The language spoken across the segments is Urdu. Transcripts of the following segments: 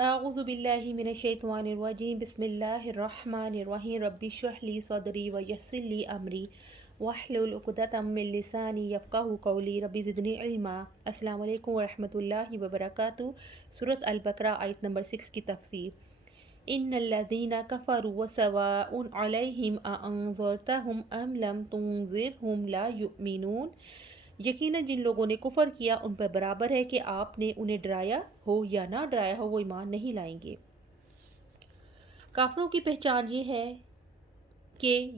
اعوذ باللہ من الشیطان الرجیم بسم اللہ الرحمن الرحیم رب اشرح لی صدری ویسر لی امری واحلل عقدۃ من لسانی یفقہوا قولی رب زدنی علما۔ السلام علیکم ورحمۃ اللہ وبرکاتہ۔ سورۃ البقرہ آیت نمبر 6 کی تفسیر۔ ان الذین کفروا سواء علیہم اانذرتہم ام لم تنذرہم لا یؤمنون، یقیناً جن لوگوں نے کفر کیا ان پر برابر ہے کہ آپ نے انہیں ڈرایا ہو یا نہ ڈرایا ہو، وہ ایمان نہیں لائیں گے۔ کافروں کی پہچان یہ ہے کہ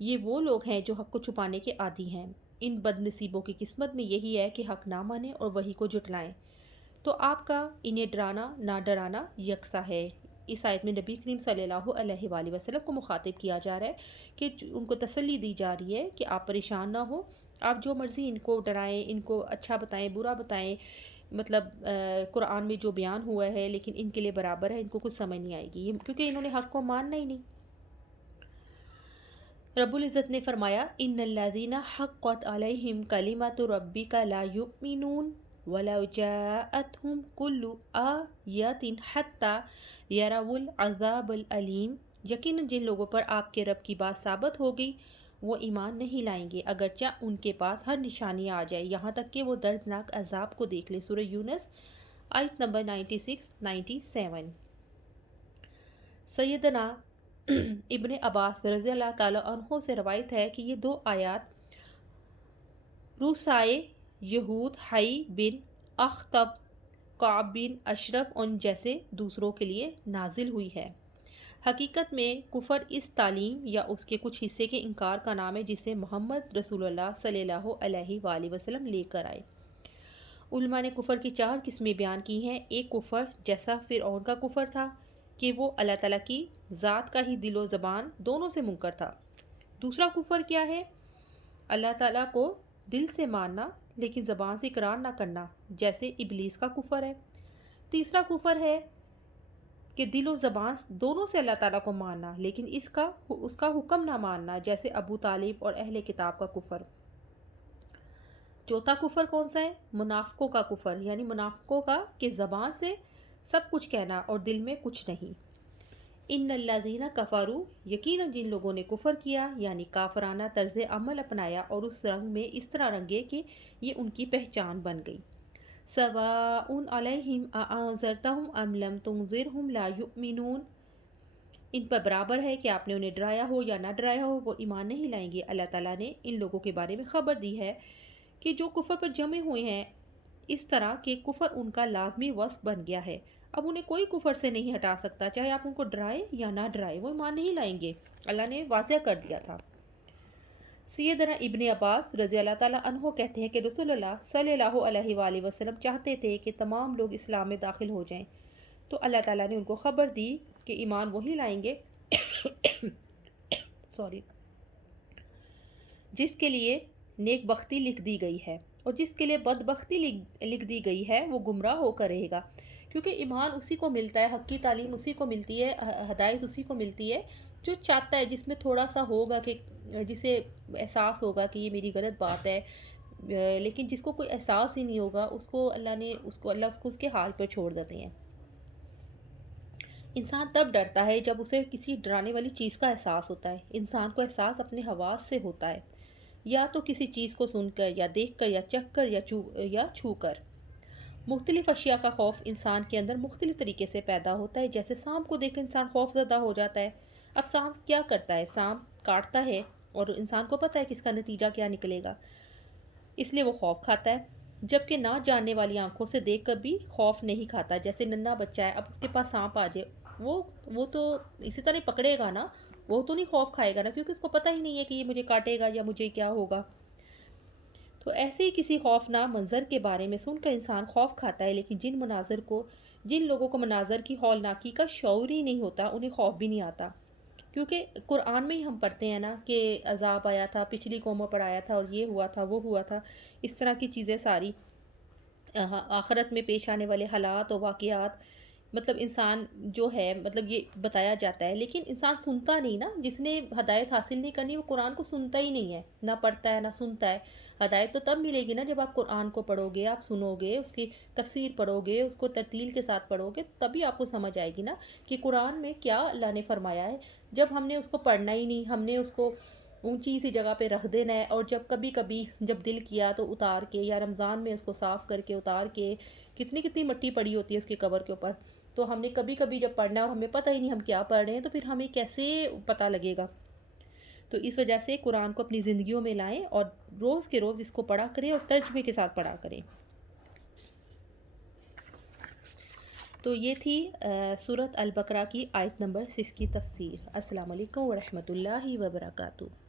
یہ وہ لوگ ہیں جو حق کو چھپانے کے عادی ہیں۔ ان بد نصیبوں کی قسمت میں یہی ہے کہ حق نہ مانیں اور وحی کو جھٹلائیں، تو آپ کا انہیں ڈرانا نہ ڈرانا یکساں ہے۔ اس آیت میں نبی کریم صلی اللہ علیہ وآلہ وسلم کو مخاطب کیا جا رہا ہے کہ ان کو تسلی دی جا رہی ہے کہ آپ پریشان نہ ہو، آپ جو مرضی ان کو ڈرائیں، ان کو اچھا بتائیں برا بتائیں، مطلب قرآن میں جو بیان ہوا ہے لیکن ان کے لیے برابر ہے، ان کو کچھ سمجھ نہیں آئے گی کیونکہ انہوں نے حق کو ماننا ہی نہیں۔ رب العزت نے فرمایا ان الذین حقت علیہم کلمۃ ربک لا یؤمنون ولو جاءتہم کل آیۃ حتی یروا العذاب العلیم، یقیناً جن لوگوں پر آپ کے رب کی بات ثابت ہو گئی وہ ایمان نہیں لائیں گے اگرچہ ان کے پاس ہر نشانی آ جائے، یہاں تک کہ وہ دردناک عذاب کو دیکھ لے۔ سورہ یونس آیت نمبر 96-97۔ سیدنا ابن عباس رضی اللہ تعالیٰ عنہ سے روایت ہے کہ یہ دو آیات روسائے یہود حی بن اخطب، کعب بن اشرف ان جیسے دوسروں کے لیے نازل ہوئی ہے۔ حقیقت میں کفر اس تعلیم یا اس کے کچھ حصے کے انکار کا نام ہے جسے محمد رسول اللہ صلی اللہ علیہ وآلہ وسلم لے کر آئے۔ علماء نے کفر کی 4 قسمیں بیان کی ہیں۔ ایک کفر جیسا فرعون کا کفر تھا کہ وہ اللہ تعالیٰ کی ذات کا ہی دل و زبان دونوں سے منکر تھا۔ دوسرا کفر کیا ہے؟ اللہ تعالیٰ کو دل سے ماننا لیکن زبان سے اقرار نہ کرنا، جیسے ابلیس کا کفر ہے۔ تیسرا کفر ہے کہ دل و زبان دونوں سے اللہ تعالیٰ کو ماننا لیکن اس کا حکم نہ ماننا، جیسے ابو طالب اور اہل کتاب کا کفر۔ چوتھا کفر کون سا ہے؟ منافقوں کا کفر، یعنی منافقوں کا کہ زبان سے سب کچھ کہنا اور دل میں کچھ نہیں۔ ان الذین کفروا، یقیناً جن لوگوں نے کفر کیا یعنی کافرانہ طرز عمل اپنایا اور اس رنگ میں اس طرح رنگے کہ یہ ان کی پہچان بن گئی۔ سواء علیہم اانذرتہم ام لم تنذرہم لا یؤمنون، ان پر برابر ہے کہ آپ نے انہیں ڈرایا ہو یا نہ ڈرایا ہو، وہ ایمان نہیں لائیں گے۔ اللہ تعالیٰ نے ان لوگوں کے بارے میں خبر دی ہے کہ جو کفر پر جمے ہوئے ہیں، اس طرح کہ کفر ان کا لازمی وصف بن گیا ہے، اب انہیں کوئی کفر سے نہیں ہٹا سکتا، چاہے آپ ان کو ڈرائیں یا نہ ڈرائیں، وہ ایمان نہیں لائیں گے۔ اللہ نے واضح کر دیا تھا۔ سیدنا ابن عباس رضی اللہ تعالیٰ عنہ کہتے ہیں کہ رسول اللہ صلی اللہ علیہ وآلہ وسلم چاہتے تھے کہ تمام لوگ اسلام میں داخل ہو جائیں، تو اللہ تعالیٰ نے ان کو خبر دی کہ ایمان وہی لائیں گے جس کے لیے نیک بختی لکھ دی گئی ہے، اور جس کے لیے بدبختی لکھ دی گئی ہے وہ گمراہ ہو کر رہے گا، کیونکہ ایمان اسی کو ملتا ہے، حق کی تعلیم اسی کو ملتی ہے، ہدایت اسی کو ملتی ہے جو چاہتا ہے، جس میں تھوڑا سا ہوگا کہ جسے احساس ہوگا کہ یہ میری غلط بات ہے، لیکن جس کو کوئی احساس ہی نہیں ہوگا اس کو اللہ اس کے حال پر چھوڑ دیتے ہیں۔ انسان تب ڈرتا ہے جب اسے کسی ڈرانے والی چیز کا احساس ہوتا ہے۔ انسان کو احساس اپنے حواس سے ہوتا ہے، یا تو کسی چیز کو سن کر یا دیکھ کر یا چکھ کر یا چھو کر۔ مختلف اشیاء کا خوف انسان کے اندر مختلف طریقے سے پیدا ہوتا ہے، جیسے سانپ کو دیکھ کر انسان خوف زدہ ہو جاتا ہے۔ اب سانپ کیا کرتا ہے؟ سانپ کاٹتا ہے اور انسان کو پتہ ہے کہ اس کا نتیجہ کیا نکلے گا، اس لیے وہ خوف کھاتا ہے، جبکہ نہ جاننے والی آنکھوں سے دیکھ کر بھی خوف نہیں کھاتا۔ جیسے ننھا بچہ ہے، اب اس کے پاس سانپ آ جائے، وہ تو اسی طرح پکڑے گا نا، وہ تو نہیں خوف کھائے گا نا، کیونکہ اس کو پتہ ہی نہیں ہے کہ یہ مجھے کاٹے گا یا مجھے کیا ہوگا۔ تو ایسے ہی کسی خوفناک منظر کے بارے میں سن کر انسان خوف کھاتا ہے، لیکن جن لوگوں کو مناظر کی ہولناکی کا شعور ہی نہیں ہوتا انہیں خوف بھی نہیں آتا، کیونکہ قرآن میں ہی ہم پڑھتے ہیں نا کہ عذاب آیا تھا، پچھلی قوموں پر آیا تھا اور یہ ہوا تھا وہ ہوا تھا، اس طرح کی چیزیں ساری آخرت میں پیش آنے والے حالات و واقعات، مطلب انسان جو ہے مطلب یہ بتایا جاتا ہے، لیکن انسان سنتا نہیں نا، جس نے ہدایت حاصل نہیں کرنی وہ قرآن کو سنتا ہی نہیں ہے، نہ پڑھتا ہے نہ سنتا ہے۔ ہدایت تو تب ملے گی نا جب آپ قرآن کو پڑھو گے، آپ سنو گے، اس کی تفسیر پڑھو گے، اس کو ترتیل کے ساتھ پڑھو گے، تبھی آپ کو سمجھ آئے گی نا کہ قرآن میں کیا اللہ نے فرمایا ہے۔ جب ہم نے اس کو پڑھنا ہی نہیں، ہم نے اس کو اونچی سی جگہ پہ رکھ دینا ہے، اور جب کبھی کبھی جب دل کیا تو اتار کے، یا رمضان میں اس کو صاف کر کے اتار کے، کتنی کتنی مٹی پڑی ہوتی ہے اس کے کور کے اوپر، تو ہم نے کبھی کبھی جب پڑھنا ہے اور ہمیں پتہ ہی نہیں ہم کیا پڑھ رہے ہیں، تو پھر ہمیں کیسے پتہ لگے گا؟ تو اس وجہ سے قرآن کو اپنی زندگیوں میں لائیں اور روز کے روز اس کو پڑھا کریں اور ترجمے کے ساتھ پڑھا کریں۔ تو یہ تھی سورۃ البقرہ کی آیت نمبر 6 کی تفسیر۔ السلام علیکم ورحمۃ اللہ وبرکاتہ۔